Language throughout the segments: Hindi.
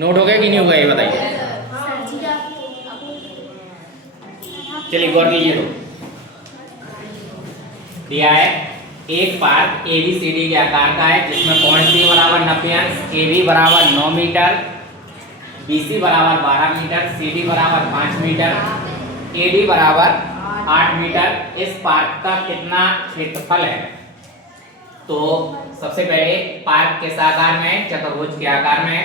नोट हो गया कि नहीं हो गया ये बताइए। चलिए गौर कीजिए। तो दिया है एक park A B C D के आकार का है जिसमें कोण सी बराबर 90 अंश, ए बी बराबर 9 मीटर, बी सी बराबर 12 मीटर, सी डी बराबर 5 मीटर, ए डी बराबर 8 मीटर। इस पार्क का कितना क्षेत्रफल है? तो सबसे पहले पार्क किस आकार में है? चतुर्भुज के आकार में है।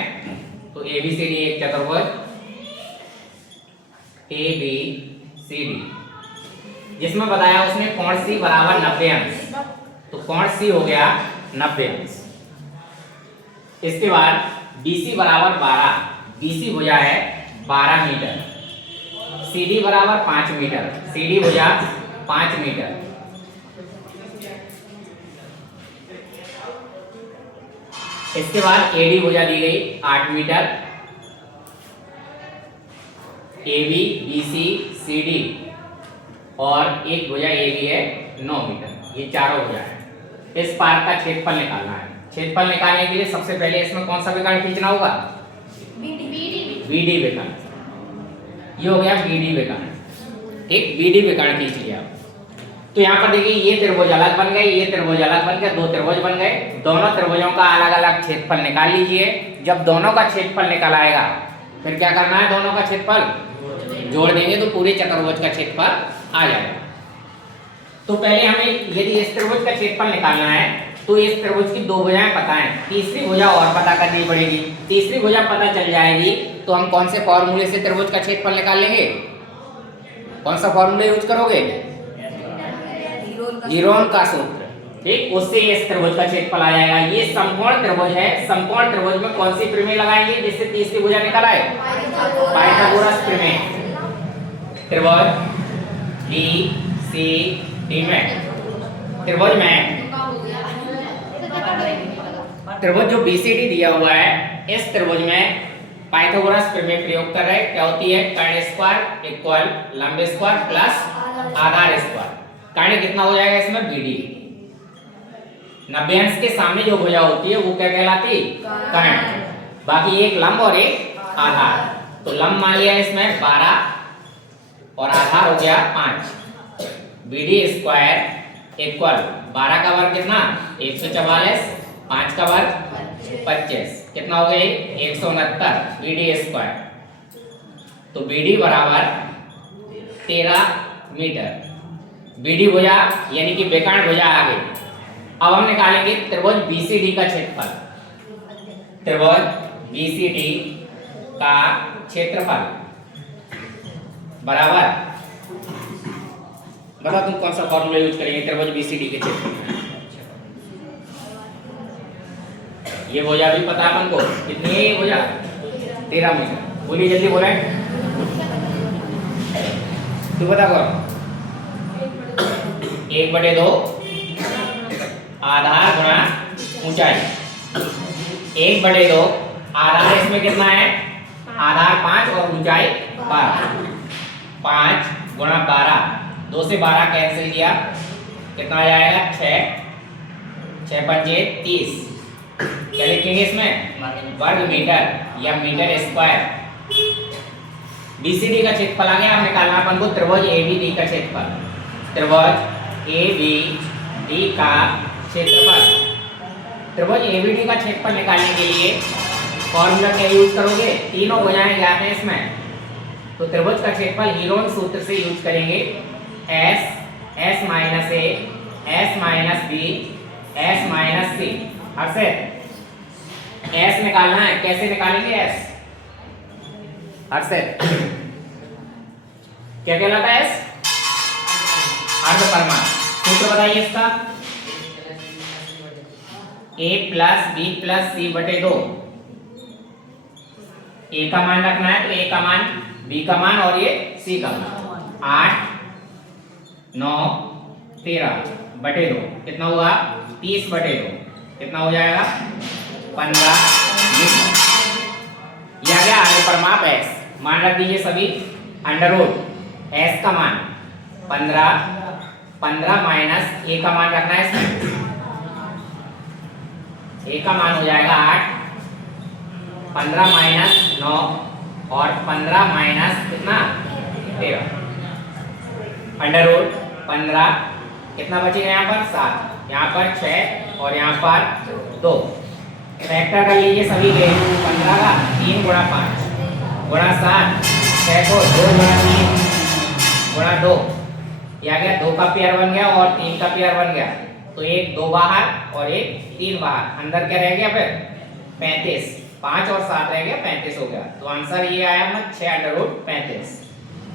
तो ए बी सी डी एक चतुर्भुज ए बी सी डी जिसमें बताया उसने कोण सी बराबर 90 अंश, तो कोण सी हो गया 90 अंश। इसके बाद BC बराबर 12, BC भुजा है 12 मीटर, CD बराबर 5 मीटर, CD भुजा 5 मीटर। इसके बाद AD भुजा दी गई 8 मीटर, AB BC CD और एक भुजा AB है 9 मीटर। ये चारों भुजा है। इस पार्क का क्षेत्रफल निकालना है। क्षेत्रफल निकालने के लिए सबसे पहले इसमें कौन सा विकर्ण खींचना होगा? BD विकर्ण। ये हो गया BD विकर्ण। ठीक, BD विकर्ण खींच लिया। तो यहाँ पर देखिए ये त्रिभुज अलग बन गए, ये त्रिभुज अलग बन गए, दो त्रिभुज बन गए। दोनों त्रिभुजों का अलग अलग क्षेत्रफल निकाल लीजिए। जब दोनों का क्षेत्रफल निकल आएगा फिर क्या करना है? दोनों का क्षेत्रफल जोड़ देंगे तो पूरे चतुर्भुज का क्षेत्रफल आ जाएगा। तो पहले हमें यदि इस त्रिभुज का क्षेत्रफल निकालना है तो इस त्रिभुज की दो भुजाएं पता है, तीसरी भुजा और पता करनी पड़ेगी। तीसरी भुजा पता चल जाएगी तो हम कौन से फॉर्मूले से त्रिभुज का क्षेत्रफल निकाल लेंगे? कौन सा फॉर्मूला यूज करोगे? हीरोन का सूत्र। ठीक, उससे इस त्रिभुज का क्षेत्रफल आ जाएगा। ये समकोण त्रिभुज है। समकोण त्रिभुज में कौन सी प्रमेय लगाएंगे जिससे तीसरी भुजा निकल आए? पाइथागोरस प्रमेय। त्रिभुज BCD में त्रिभुज जो BCD दिया हुआ है, इस त्रिभुज में पाइथागोरस प्रमेय प्रयोग कर रहे हैं। क्या होती है? कर्ण स्क्वायर इक्वल लंब स्क्वायर प्लस आधार स्क्वायर। कर्ण कितना हो जाएगा इसमें? BD। 90 अंश के सामने जो भुजा होती है वो क्या कहलाती? कर्ण। बाकी एक लंब और एक आधार। तो लंब मान लिया इसमें 12 और आधार हो गया 5। BD स्क्वायर इक्वल 12 का वर्ग कितना? 144, 5 का वर्ग 25, कितना हो गई? 169 BD स्क्वायर। तो BD बराबर 13 मीटर। BD भुजा यानी कि विकर्ण भुजा आ गई। अब हम निकालेंगे त्रिभुज BCD का क्षेत्रफल। त्रिभुज BCD का क्षेत्रफल बराबर, बताओ तुम कौन सा फॉर्मूला यूज करेंगे त्रिभुज BCD के क्षेत्रफल में? ये भुजा भी पता है अपन को, कितनी है ये भुजा? 13 मीटर। बोलिए जल्दी बोले। तू बता कौन? 1/2 आधार गुणा ऊंचाई। 1/2 आधार इसमें कितना है? आधार 5 और ऊंचाई 12। 5 गुणा 12, 2 से 12 कैंसिल किया, कितना आ जाएगा? 6, 6 पंजे 30। क्या लिखेंगे इसमें? वर्ग मीटर या मीटर स्क्वायर। BCD का क्षेत्रफल आ गया। अब निकालना अपन को त्रिभुज ABD का क्षेत्रफल। त्रिभुज ABD का क्षेत्रफल। त्रिभुज ABD का क्षेत्रफल निकालने के लिए फॉर्मूला क्या यूज करोगे? तीनों भुजाएं ज्ञात हैं इसमें, तो त्रिभुज का क्षेत्रफल हीरोन सूत्र से यूज करेंगे। S minus A, S minus B, S minus C। Harshit, S निकालना है, कैसे निकालेंगे S? हर्षित, क्या कहलाता है S? अर्ध परिमाण। सूत्र बताइए इसका। A plus B plus C/2। A का मान रखना है तो A का मान, B का मान और ये C का मान। 8, 9, 13/2 कितना हुआ? 30/2। कितना हो जाएगा? 15 मीटर। यह गया आगे पर माप S। मान रख दीजिए सभी। अंडररूट S का मान 15 माइनस A का मान रखना है इसमें। A का मान हो जाएगा 8 15 माइनस 9 और 15 माइनस कितना 13 अंडर रूट 15 कितना बचेगा यहाँ पर 7, यहाँ पर 6 और यहाँ पर 2। फैक्टर कर लीजिए सभी के 15 का 3 गुणा 5 गुणा 7 6 को 2 गुणा 3 गुणा 2 या गया 2 का पेयर बन गया और 3 का पेयर बन गया, तो एक 2 बाहर और एक 3 बाहर, अंदर क्या रह गया फिर 35, 5 और 7 रह गया 35 हो गया। तो आंसर ये आया अपना 6 अंडर रूट 35।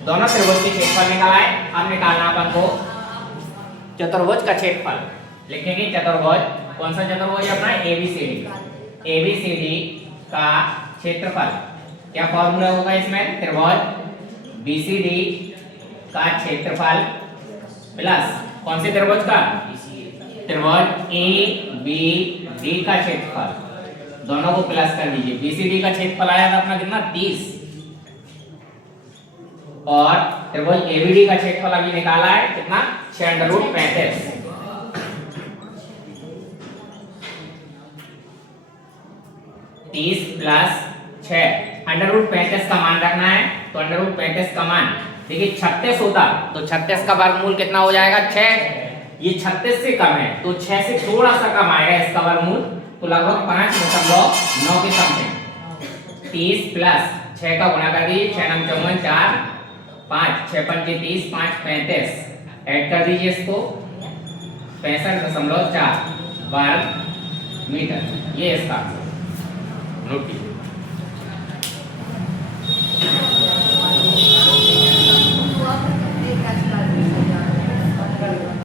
दोनों त्रिभुज के क्षेत्रफल निकाला है। अब निकालना अपन को चतुर्भुज का क्षेत्रफल। लिखेंगे चतुर्भुज, कौन सा चतुर्भुज है अपना ABCD। ABCD का क्षेत्रफल क्या फॉर्मूला होगा इसमें, त्रिभुज BCD का क्षेत्रफल प्लस कौन से त्रिभुज का, त्रिभुज ABD का क्षेत्रफल, दोनों को प्लस कर दीजिए। BCD का क्षेत्रफल आया था अपना कितना 30 और त्रिभुज ABD का क्षेत्रफल अभी निकाला है कितना 6 under root 35। 30 plus 6 under root 35 का मान रखना है, तो अंडर रूट 35 का मान देखिए 36 होता तो 36 का वर्गमूल कितना हो जाएगा 6, ये 36 से कम है तो 6 से थोड़ा सा कम आएगा इसका वर्गमूल, तो लगभग 5.9 के समथिंग। 30 प्लस 6 का गुणा कर दीजिए, 6 9 54 4 5 6 5 30 5 35 ऐड कर दीजिए इसको 65.4 वर्ग मीटर, ये इसका आंसर नोट कीजिए।